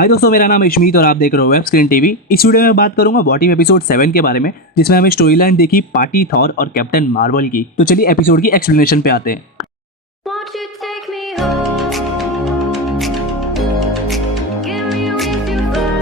हाय दोस्तों, मेरा नाम है इशमीत और आप देख रहे हो वेब स्क्रीन टीवी। इस वीडियो में बात करूंगा व्हाट इफ एपिसोड 7 के बारे में, जिसमें हमें स्टोरी लाइन देखी पार्टी, थॉर और कैप्टन मार्वल की। तो चलिए एपिसोड की एक्सप्लेनेशन पे आते हैं। Won't you take me home? Give me wings to fly.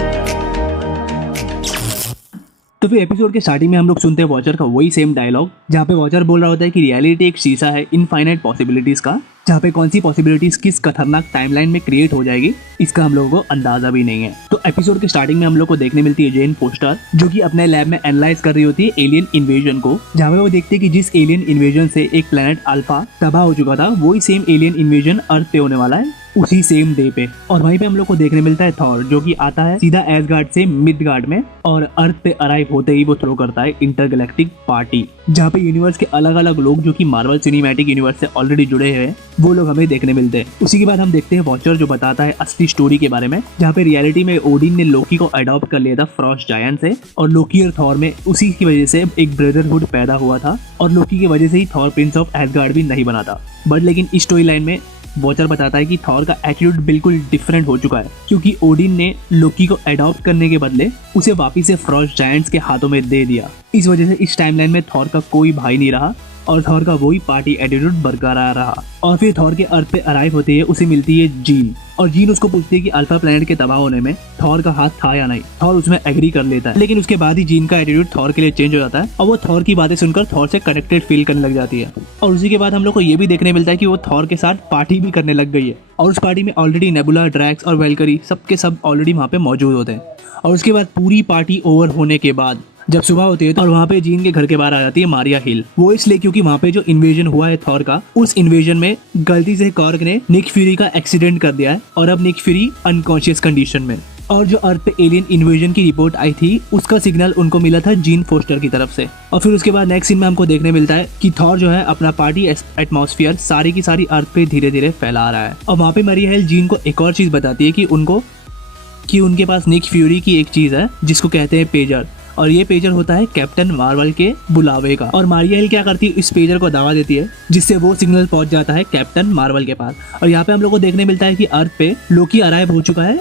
तो फिर एपिसोड के स्टार्टिंग में हम लोग सुनते हैं वॉचर का वही सेम डायलॉग, जहाँ पे वॉचर बोल रहा होता है कि रियलिटी एक शीशा है इनफाइनाइट पॉसिबिलिटीज का, जहाँ पे कौन सी पॉसिबिलिटीज किस खतरनाक टाइमलाइन में क्रिएट हो जाएगी इसका हम लोगों को अंदाजा भी नहीं है। तो एपिसोड के स्टार्टिंग में हम लोग को देखने मिलती है जेन फोस्टर, जो कि अपने लैब में एनालाइज कर रही होती है एलियन इन्वेजन को, जहाँ पे वो देखते हैं कि जिस एलियन इन्वेजन से एक प्लेनेट अल्फा तबाह हो चुका था, वही सेम एलियन इन्वेजन अर्थ पे होने वाला है उसी सेम डे पे। और वहीं पे हम लोग को देखने मिलता है थॉर, जो कि आता है सीधा एसगार्ड से मिडगार्ड में और अर्थ पे अराइव होते ही वो थ्रो करता है इंटरगैलेक्टिक पार्टी, जहाँ पे यूनिवर्स के अलग अलग लोग जो कि मार्वल सिनेमैटिक यूनिवर्स से ऑलरेडी जुड़े हुए हैं वो लोग हमें देखने मिलते हैं। उसी के बाद हम देखते हैं वॉचर, जो बताता है असली स्टोरी के बारे में, जहाँ पे रियलिटी में ओडिन ने लोकी को अडॉप्ट कर लिया था फ्रॉस्ट जायंट से, और लोकी और थॉर में उसी की वजह से एक ब्रदरहुड पैदा हुआ था, और लोकी की वजह से ही थॉर प्रिंस ऑफ एसगार्ड भी नहीं बना था। बट लेकिन इस स्टोरी लाइन में वॉचर बताता है कि थॉर का एटीट्यूड बिल्कुल डिफरेंट हो चुका है, क्योंकि ओडिन ने लोकी को अडॉप्ट करने के बदले उसे वापिस से फ्रॉस्ट जायंट्स के हाथों में दे दिया। इस वजह से इस टाइमलाइन में थॉर का कोई भाई नहीं रहा और थॉर का वही पार्टी एटीट्यूड बरकरार रहा। और फिर थॉर के अर्थ पे अराइव होते ही उसे मिलती है जीन, और जीन उसको पूछती है कि अल्फा प्लेनेट के तबाह होने में थॉर का हाथ था या नहीं। थॉर उसमें एग्री कर लेता है, लेकिन उसके बाद ही जीन का एटीट्यूड थॉर के लिए चेंज हो जाता है और वो थॉर की बातें सुनकर थॉर से कनेक्टेड फील करने लग जाती है। और उसी के बाद हम लोग को ये भी देखने मिलता है कि वो थॉर के साथ पार्टी भी करने लग गई है, और उस पार्टी में ऑलरेडी नेबुला, ड्रैक्स और वेलकरी सबके सब ऑलरेडी वहाँ पे मौजूद होते हैं। और उसके बाद पूरी पार्टी ओवर होने के बाद जब सुबह होती है तो और वहाँ पे जीन के घर के बाहर आ जाती है मारिया हिल। वो इसलिए क्योंकि वहाँ पे जो इन्वेजन हुआ है थॉर का, उस इन्वेजन में गलती से कॉर्ग ने निक फ्यूरी का एक्सीडेंट कर दिया है और अब निक फ्यूरी अनकॉन्शियस कंडीशन में। और जो अर्थ पे एलियन इन्वेजन की रिपोर्ट आई थी उसका सिग्नल उनको मिला था जीन फोस्टर की तरफ से। और फिर उसके बाद नेक्स्ट सीन में हमको देखने मिलता है कि थॉर जो है अपना पार्टी एटमॉस्फेयर सारी की सारी अर्थ पे धीरे धीरे फैला रहा है। और वहाँ पे मारिया हिल जीन को एक और चीज बताती है कि उनके पास निक फ्यूरी की एक चीज है जिसको कहते हैं पेजर, और ये पेजर होता है कैप्टन मार्वल के बुलावे का। और मारिया हिल क्या करती है, इस पेजर को दावा देती है जिससे वो सिग्नल पहुंच जाता है कैप्टन मार्वल के पास। और यहाँ पे हम लोग को देखने मिलता है कि अर्थ पे लोकी अराइव हो चुका है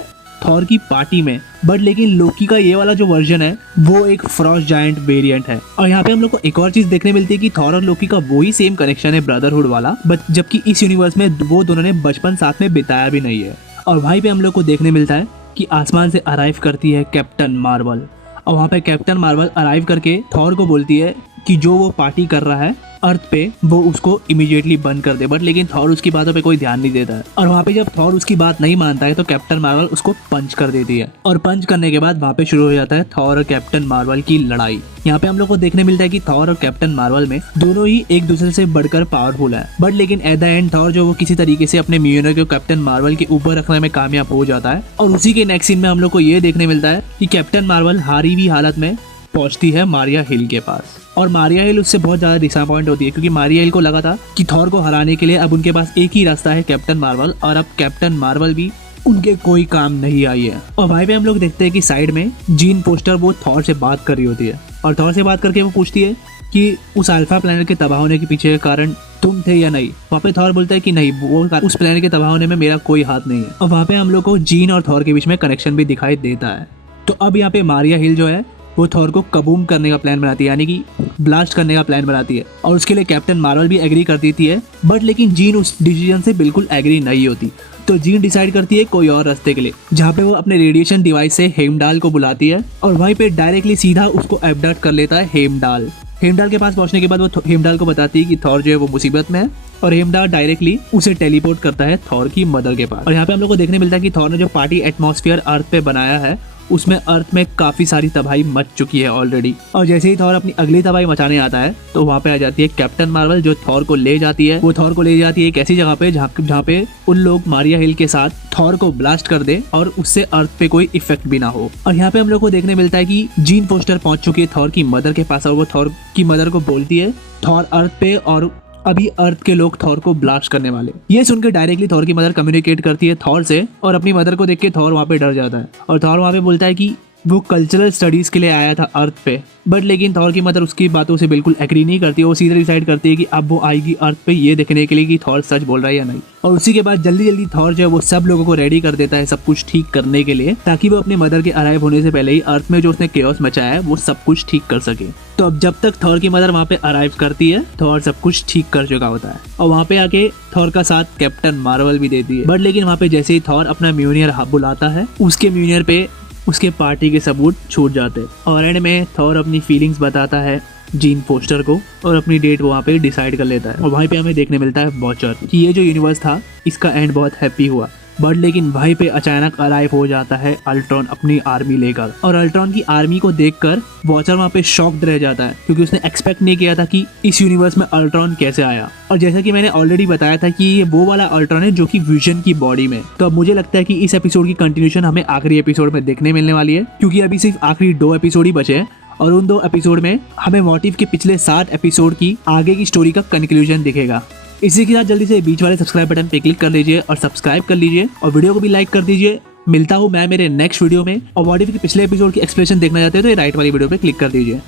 थॉर की पार्टी में, बट लेकिन लोकी का ये वाला जो वर्जन है वो एक फ्रॉस्ट जायंट वेरिएंट है। और यहाँ पे हम लोग को एक और चीज देखने मिलती है कि थॉर और लोकी का वही सेम कनेक्शन है ब्रदरहुड वाला, बट जबकि इस यूनिवर्स में वो दोनों ने बचपन साथ में बिताया भी नहीं है। और वहीं पे हम लोग को देखने मिलता है कि आसमान से अराइव करती है कैप्टन मार्वल, और वहाँ पे कैप्टन मार्वल अराइव करके थॉर को बोलती है कि जो वो पार्टी कर रहा है अर्थ पे वो उसको इमीडिएटली बंद कर दे। बट लेकिन थॉर उसकी बातों पे कोई ध्यान नहीं देता है, और वहाँ पे जब थॉर उसकी बात नहीं मानता है तो कैप्टन मार्वल उसको पंच कर देती है, और पंच करने के बाद वहाँ पे शुरू हो जाता है थॉर और कैप्टन मार्वल की लड़ाई। यहाँ पे हम लोग को देखने मिलता है कि थॉर और कैप्टन मार्वल में दोनों ही एक दूसरे से बढ़कर पावरफुल है, बट लेकिन एट द एंड थॉर जो वो किसी तरीके से अपने मियोनर को कैप्टन मार्वल के ऊपर रखने में कामयाब हो जाता है। और उसी के नेक्स्ट सीन में हम लोग को ये देखने मिलता है कि कैप्टन मार्वल हारी हुई हालत में पहुंचती है मारिया हिल के पास, और मारिया हिल उससे बहुत ज्यादा डिसअपॉइंट होती है, क्योंकि मारिया हिल को लगा था कि थॉर को हराने के लिए अब उनके पास एक ही रास्ता है कैप्टन मार्वल, और अब कैप्टन मार्वल भी उनके कोई काम नहीं आई है। और भाई पे हम लोग देखते हैं कि साइड में जीन पोस्टर वो थॉर से बात कर रही होती है, और थॉर से बात करके वो पूछती है कि उस अल्फा प्लेनेट के तबाह होने के पीछे का कारण तुम थे या नहीं। वहाँ पे थॉर बोलता है कि नहीं, वो उस प्लेनेट के तबाह होने में मेरा कोई हाथ नहीं है। और वहाँ पे हम लोग को जीन और थॉर के बीच में कनेक्शन भी दिखाई देता है। तो अब यहाँ पे मारिया हिल जो है वो थॉर को कबूम करने का प्लान बनाती है, यानी कि ब्लास्ट करने का प्लान बनाती है, और उसके लिए कैप्टन मार्वल भी एग्री कर देती है। बट लेकिन जीन उस डिसीजन से बिल्कुल एग्री नहीं होती, तो जीन डिसाइड करती है कोई और रास्ते के लिए, जहाँ पे वो अपने रेडिएशन डिवाइस से हेमडाल को बुलाती है, और वहीं पे डायरेक्टली सीधा उसको एबडक्ट कर लेता है हेमडाल। हेमडाल के पास पहुंचने के बाद वो हेमडाल को बताती है कि थॉर जो है वो मुसीबत में है, और हेमडाल डायरेक्टली उसे टेलीपोर्ट करता है थॉर की मदर के पास। और यहाँ पे हम लोग को देखने मिलता है कि थॉर ने जो पार्टी एटमॉस्फेयर अर्थ पे बनाया है उसमें अर्थ में काफी सारी तबाही मच चुकी है ऑलरेडी। और जैसे ही थॉर अपनी अगली तबाही मचाने आता है तो वहाँ पे आ जाती है कैप्टन मार्वल, जो थॉर को ले जाती है। वो थॉर को ले जाती है एक ऐसी जगह पे जहाँ पे उन लोग मारिया हिल के साथ थॉर को ब्लास्ट कर दे और उससे अर्थ पे कोई इफेक्ट भी ना हो। और यहाँ पे हम लोग को देखने मिलता है कि जीन फोस्टर पहुंच चुकी है थॉर की मदर के पास, और वो थॉर की मदर को बोलती है थॉर अर्थ पे और अभी अर्थ के लोग थॉर को ब्लास्ट करने वाले। ये सुनकर डायरेक्टली थॉर की मदर कम्युनिकेट करती है थॉर से, और अपनी मदर को देख के थॉर वहाँ पे डर जाता है, और थॉर वहाँ पे बोलता है कि वो कल्चरल स्टडीज के लिए आया था अर्थ पे, बट लेकिन थॉर की मदर उसकी बातों से बिल्कुल एग्री नहीं करती। वो सीधे डिसाइड करती है कि अब वो आएगी अर्थ पे ये देखने के लिए कि थॉर सच बोल रहा है या नहीं। और उसी के बाद जल्दी जल्दी थॉर जो है वो सब लोगों को रेडी कर देता है सब कुछ ठीक करने के लिए, ताकि वो अपनी मदर के अराइव होने से पहले ही अर्थ में जो उसने केओस मचाया है वो सब कुछ ठीक कर सके। तो अब जब तक थॉर की मदर वहाँ पे अराइव करती है, थॉर सब कुछ ठीक कर चुका होता है और वहाँ पे आके थॉर का साथ कैप्टन मार्वल भी देती है। बट लेकिन वहाँ पे जैसे ही थॉर अपना म्यूनियर बुलाता है, उसके म्यूनियर पे उसके पार्टी के सबूत छूट जाते हैं और एंड में थॉर अपनी फीलिंग्स बताता है जीन फोस्टर को और अपनी डेट वहाँ पे डिसाइड कर लेता है। और वहीं पे हमें देखने मिलता है वॉचर कि ये जो यूनिवर्स था इसका एंड बहुत हैप्पी हुआ। बट लेकिन वहीं पे अचानक अराइव हो जाता है अल्ट्रॉन अपनी आर्मी लेकर, और अल्ट्रॉन की आर्मी को देखकर वॉचर वहाँ पे शॉक्ड रह जाता है क्योंकि उसने एक्सपेक्ट नहीं किया था कि इस यूनिवर्स में अल्ट्रॉन कैसे आया। और जैसा कि मैंने ऑलरेडी बताया था कि ये वो वाला अल्ट्रॉन है जो कि विजन की बॉडी में। तो अब मुझे लगता है कि इस एपिसोड की कंटिन्यूशन हमें आखिरी एपिसोड में देखने मिलने वाली है, क्योंकि अभी सिर्फ आखिरी 2 एपिसोड ही बचे हैं और उन 2 एपिसोड में हमें मोटिव के पिछले 7 एपिसोड की आगे की स्टोरी का कंक्लूजन दिखेगा। इसी के साथ जल्दी से बीच वाले सब्सक्राइब बटन पे क्लिक कर लीजिए और सब्सक्राइब कर लीजिए और वीडियो को भी लाइक कर दीजिए। मिलता हूँ मैं मेरे नेक्स्ट वीडियो में। और मोटिव के पिछले एपिसोड की एक्सप्लेनेशन देखना चाहते हैं तो ये राइट वाली वीडियो पे क्लिक कर दीजिए।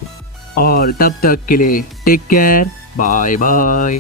और तब तक के लिए टेक केयर, बाय बाय।